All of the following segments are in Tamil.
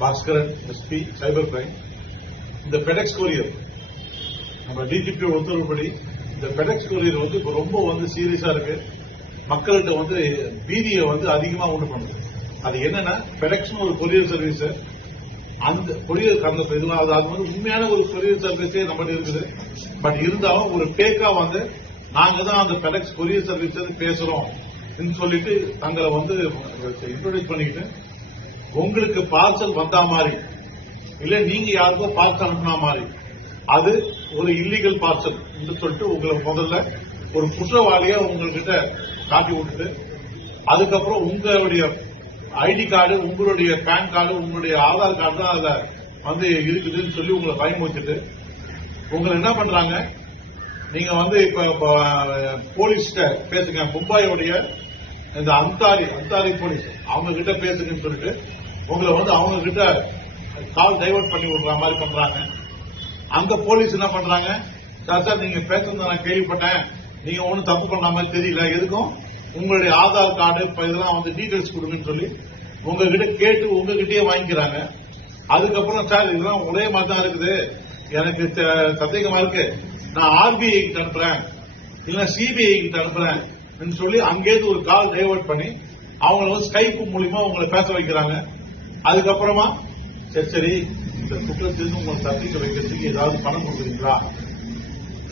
பாஸ்கரன் எஸ்பி சைபர் கிரைம் இந்த பெடெக்ஸ் கொரியர் நம்ம டிஜிபி உத்தரவுப்படி இந்த பெடெக்ஸ் கொரியர் வந்து இப்போ ரொம்ப வந்து சீரியஸா இருக்கு. மக்கள்கிட்ட வந்து பீதியை வந்து அதிகமா உண்டு பண்ணுது. அது என்னன்னா பெடெக்ஸ்னு ஒரு கொரியர் சர்வீஸ் அந்த கொரியர் கடந்த இதெல்லாம் அது அது வந்து உண்மையான ஒரு கொரியர் சர்வீஸே நம்மகிட்ட இருக்குது. பட் இருந்தாலும் ஒரு பேக்கா வந்து நாங்க தான் அந்த பெடெக்ஸ் கொரியர் சர்வீஸ் பேசுறோம். சொல்லிட்டு தங்களை வந்து இன்ட்ரோடியூஸ் பண்ணிக்கிட்டு உங்களுக்கு பார்சல் வந்தா மாதிரி. இல்ல நீங்க யாருக்கோ பார்சல் அனுப்புனா மாதிரி. அது ஒரு இல்லீகல் பார்சல் என்று சொல்லிட்டு உங்களை முதல்ல ஒரு குற்றவாளியா உங்ககிட்ட காட்டி விட்டுட்டு அதுக்கப்புறம் உங்களுடைய ஐடி கார்டு உங்களுடைய பேன் கார்டு உங்களுடைய ஆதார் கார்டு தான் அதுல வந்து இருக்குதுன்னு சொல்லி உங்களை பயமுறுத்திட்டு உங்களை என்ன பண்றாங்க? நீங்க வந்து இப்ப இப்ப, போலீஸ்கிட்ட பேசுங்க. மும்பாயோடைய இந்த அந்தாரி அந்தாரி போலீஸ் அவங்க கிட்ட பேசுங்கன்னு சொல்லிட்டு உங்களை வந்து அவங்க கிட்ட கால் டைவர்ட் பண்ணி விடுற மாதிரி பண்றாங்க. அங்க போலீஸ் என்ன பண்றாங்க? சார் சார் நீங்க பேசுறது நான் கேள்விப்பட்டேன். நீங்க ஒன்றும் தப்பு பண்ண மாதிரி தெரியல. எதுக்கும்? உங்களுடைய ஆதார் கார்டு இதெல்லாம் வந்து டீட்டெயில்ஸ் கொடுங்கன்னு சொல்லி உங்ககிட்ட கேட்டு உங்ககிட்டயே வாங்கிக்கிறாங்க. அதுக்கப்புறம் சார் இதெல்லாம் ஒரே மாதிரி தான் இருக்குது. எனக்கு சந்தேகமா இருக்கு. நான் ஆர்பிஐ கிட்ட அனுப்புறேன். இல்ல சிபிஐ கிட்ட அனுப்புறேன். சொல்லி அங்கேயிருந்து ஒரு கால் டைவர்ட் பண்ணி அவங்கள வந்து ஸ்கைப் மூலியமா உங்களை பேச வைக்கிறாங்க. அதுக்கப்புறமா சரி சரி இந்த குற்றத்திலிருந்து உங்களை தப்பிக்க வைக்கிறதுக்கு ஏதாவது பணம் கொடுக்குறீங்களா?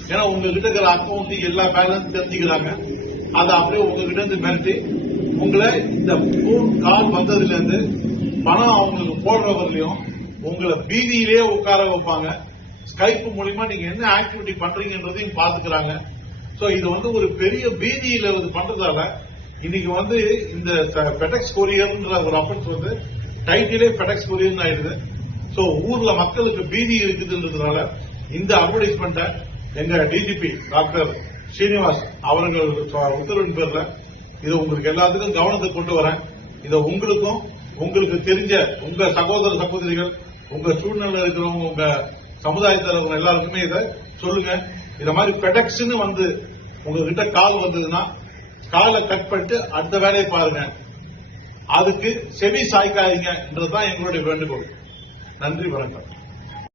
ஏன்னா உங்ககிட்ட இருக்கிற அக்கௌண்ட் எல்லா பேலன்ஸ் தெரிஞ்சுக்கிறாங்க. அதை அப்படியே உங்ககிட்ட இருந்து மிரட்டி உங்களை இந்த போன் கால் வந்ததுல இருந்து பணம் அவங்களுக்கு போடுற உங்களை பீதியிலே உட்கார வைப்பாங்க. ஸ்கைப் மூலியமா நீங்க என்ன ஆக்டிவிட்டி பண்றீங்கன்றதையும் பாத்துக்கிறாங்க சோ இது வந்து ஒரு பெரிய பீதியில இது பண்றதால இன்னைக்கு வந்து இந்த பெடெக்ஸ் கொரியர்ன்ற ஒரு அஃபென்ஸ் வந்து டைட்டிலே பெடெக்ஸ் கொரியன் ஆயிடுது. சோ ஊர்ல மக்களுக்கு பீதி இருக்குதுன்றதுனால இந்த அட்வர்டைஸ்மெண்ட்டை எங்க டிஜிபி டாக்டர் ஸ்ரீனிவாஸ் அவர்கள் உத்தரவின் பேர்ல இதை உங்களுக்கு எல்லாத்துக்கும் கவனத்தை கொண்டு வரேன். இதை உங்களுக்கும் உங்களுக்கு தெரிஞ்ச உங்க சகோதர சகோதரிகள் உங்க சூழ்நிலை இருக்கிறவங்க உங்க சமுதாயத்தில் இருக்கிறவங்க எல்லாருக்குமே இதை சொல்லுங்க. இந்த மாதிரி பெடெக்ஸ்னு வந்து உங்ககிட்ட கால் வந்ததுன்னா காலை கட் பண்ணிட்டு அடுத்த வேலையை பாருங்க. அதுக்கு செவி சாய்க்காதீங்கன்றதுதான் எங்களுடைய வேண்டுகோள். நன்றி வணக்கம்.